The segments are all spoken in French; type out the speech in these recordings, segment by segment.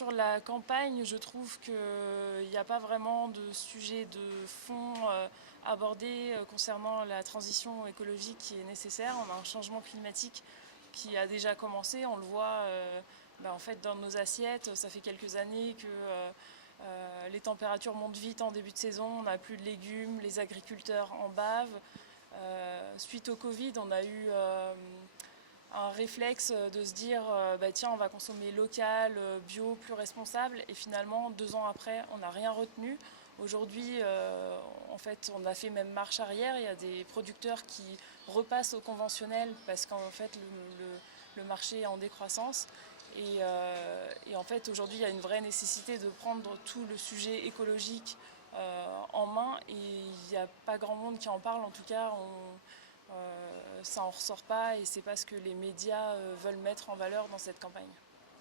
sur la campagne, je trouve qu'il n'y a pas vraiment de sujet de fond abordé concernant la transition écologique qui est nécessaire. On a un changement climatique qui a déjà commencé, on le voit en fait dans nos assiettes. Ça fait quelques années que les températures montent vite en début de saison, on n'a plus de légumes, les agriculteurs en bavent. Suite au Covid, on a eu un réflexe de se dire tiens, on va consommer local, bio, plus responsable, et finalement 2 ans après on n'a rien retenu. Aujourd'hui en fait on a fait même marche arrière, il y a des producteurs qui repassent au conventionnel parce qu'en fait le marché est en décroissance et en fait aujourd'hui il y a une vraie nécessité de prendre tout le sujet écologique en main et il n'y a pas grand monde qui en parle, en tout cas ça en ressort pas et c'est pas ce que les médias veulent mettre en valeur dans cette campagne.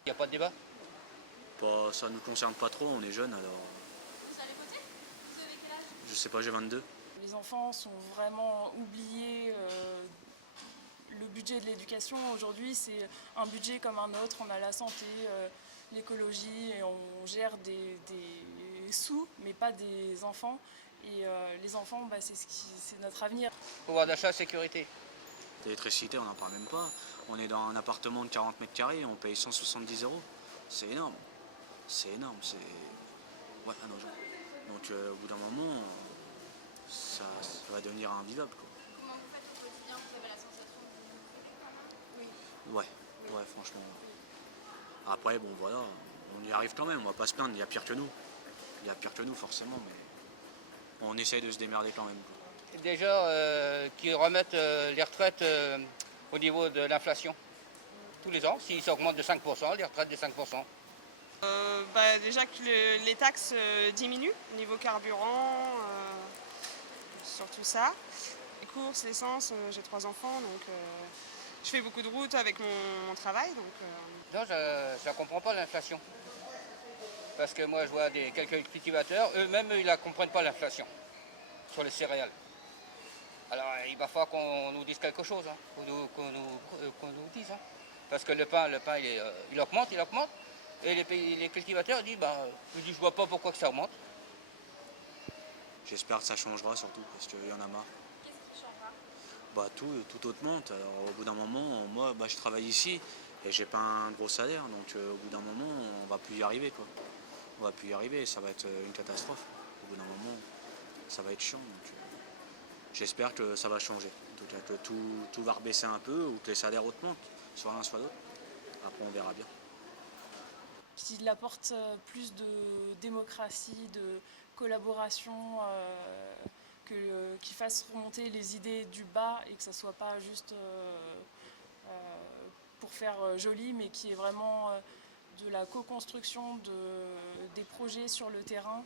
Il n'y a pas de débat? Bah, ça ne nous concerne pas trop, on est jeunes alors. Vous allez voter? Vous avez quel âge? Je sais pas, j'ai 22. Les enfants sont vraiment oubliés. Le budget de l'éducation aujourd'hui c'est un budget comme un autre, on a la santé, l'écologie et on gère des sous mais pas des enfants et les enfants c'est notre avenir. Pouvoir d'achat, sécurité. L'électricité, on n'en parle même pas. On est dans un appartement de 40 mètres carrés, on paye 170 euros. C'est énorme. C'est énorme, c'est... Ouais, à nos jours. Donc au bout d'un moment, ça va devenir invivable, quoi. Comment vous faites au quotidien? Vous avez la sensation de... Oui. Ouais, franchement. Après, bon, voilà, on y arrive quand même, on va pas se plaindre, il y a pire que nous. Il y a pire que nous, forcément, mais on essaye de se démerder quand même, quoi. Déjà, qu'ils remettent les retraites au niveau de l'inflation. Tous les ans, s'ils augmentent de 5%, les retraites de 5%. Déjà que les taxes diminuent au niveau carburant, surtout ça. Les courses, l'essence, j'ai 3 enfants, donc je fais beaucoup de routes avec mon travail. Non, je ne comprends pas l'inflation. Parce que moi, je vois quelques cultivateurs, eux-mêmes, ils ne comprennent pas l'inflation sur les céréales. Alors, il va falloir qu'on nous dise quelque chose, hein, qu'on nous dise. Hein. Parce que le pain il augmente. Et les cultivateurs disent, je vois pas pourquoi que ça augmente. J'espère que ça changera surtout, parce qu'il y en a marre. Qu'est-ce qui changera? Tout augmente. Alors au bout d'un moment, moi je travaille ici et j'ai pas un gros salaire, donc au bout d'un moment on va plus y arriver, quoi. On va plus y arriver, ça va être une catastrophe. Au bout d'un moment, ça va être chiant. Donc, j'espère que ça va changer. En tout cas que tout va rebaisser un peu ou que les salaires augmentent, soit l'un soit l'autre. Après on verra bien. Qu'il apporte plus de démocratie, de collaboration, qu'il fasse remonter les idées du bas et que ça ne soit pas juste pour faire joli, mais qui est vraiment de la co-construction des projets sur le terrain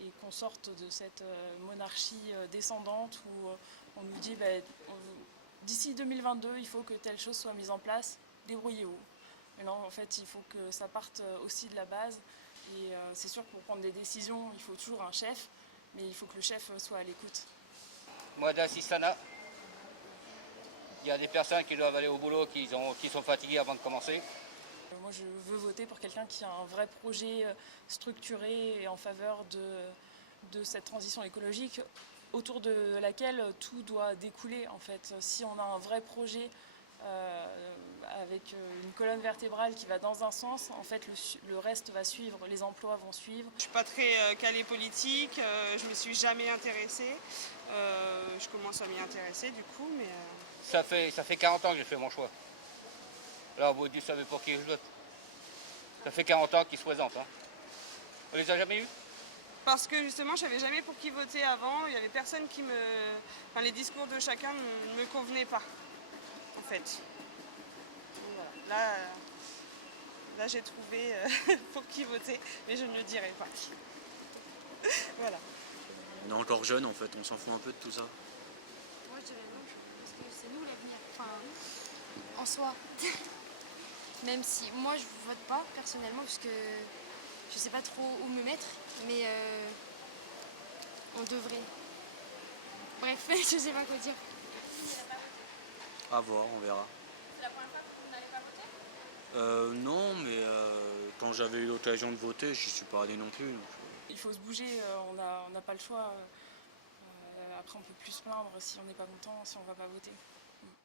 et qu'on sorte de cette monarchie descendante où on nous dit d'ici 2022 il faut que telle chose soit mise en place, débrouillez-vous. Mais non, en fait, il faut que ça parte aussi de la base. Et c'est sûr que pour prendre des décisions, il faut toujours un chef, mais il faut que le chef soit à l'écoute. Moi, d'assistanat, il y a des personnes qui doivent aller au boulot, qui sont fatiguées avant de commencer. Moi, je veux voter pour quelqu'un qui a un vrai projet structuré et en faveur de cette transition écologique, autour de laquelle tout doit découler, en fait. Si on a un vrai projet avec une colonne vertébrale qui va dans un sens, en fait le reste va suivre, les emplois vont suivre. Je suis pas très calée politique, je me suis jamais intéressée. Je commence à m'y intéresser du coup, mais... Ça fait 40 ans que j'ai fait mon choix. Alors vous savez pour qui je vote. Ça fait 40 ans qu'ils se présentent. Hein. On les a jamais eus? Parce que justement, je savais jamais pour qui voter avant. Il y avait personne qui me... Enfin, les discours de chacun ne me convenaient pas, en fait. Donc, voilà. Là j'ai trouvé pour qui voter, mais je ne le dirai pas. Voilà. On est encore jeunes en fait, on s'en fout un peu de tout ça. Moi je dirais non, parce que c'est nous l'avenir. Enfin, en soi. Même si moi je vote pas personnellement, parce que je sais pas trop où me mettre, mais on devrait. Bref, je sais pas quoi dire. À voir, on verra. C'est la première fois que vous n'allez pas voter? Non, mais quand j'avais eu l'occasion de voter, je n'y suis pas allé non plus. Donc, Il faut se bouger, on n'a pas le choix. Après, on peut plus se plaindre si on n'est pas content, si on ne va pas voter.